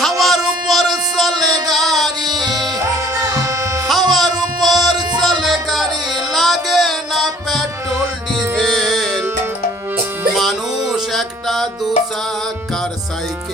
হাওয়ার উপর চলে গাড়ি। হাওয়ার উপর চলে গাড়ি, লাগে না পেট্রোল, ডিজেল। মানুষ একটা দুচাকার cycle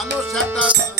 I know manushata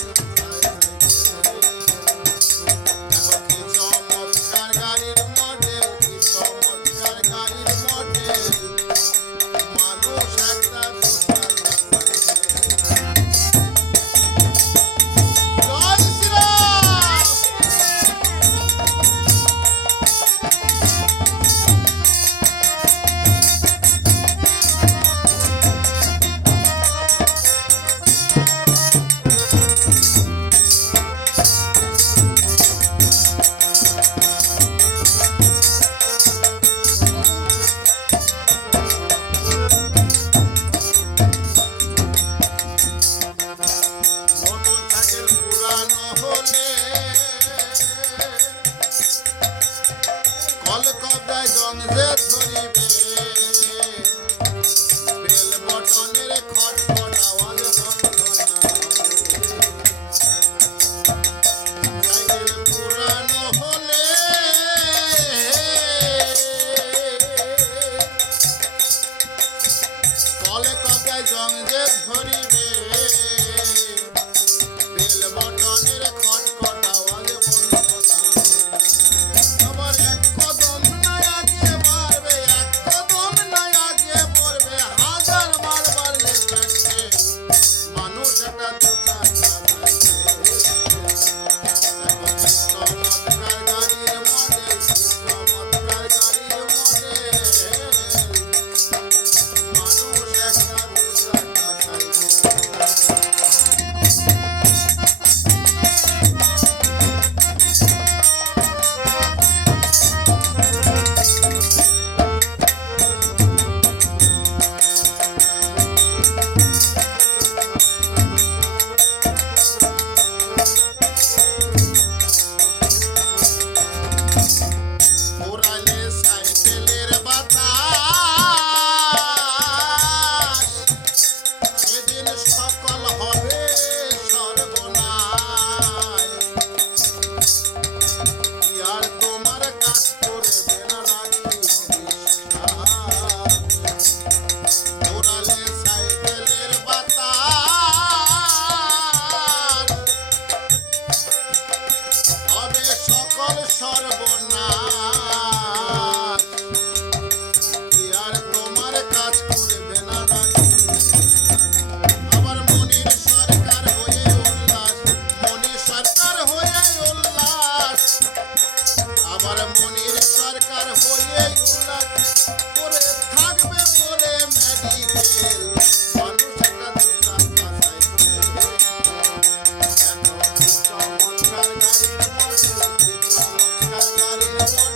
on it. Thank you.